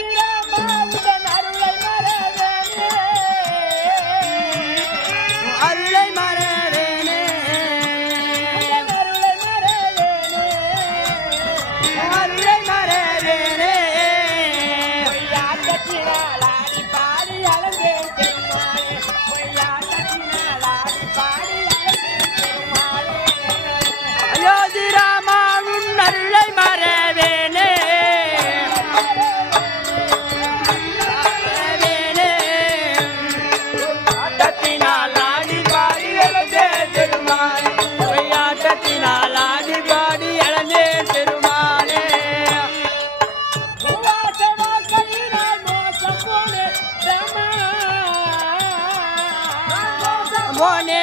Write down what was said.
Yeah. மோனே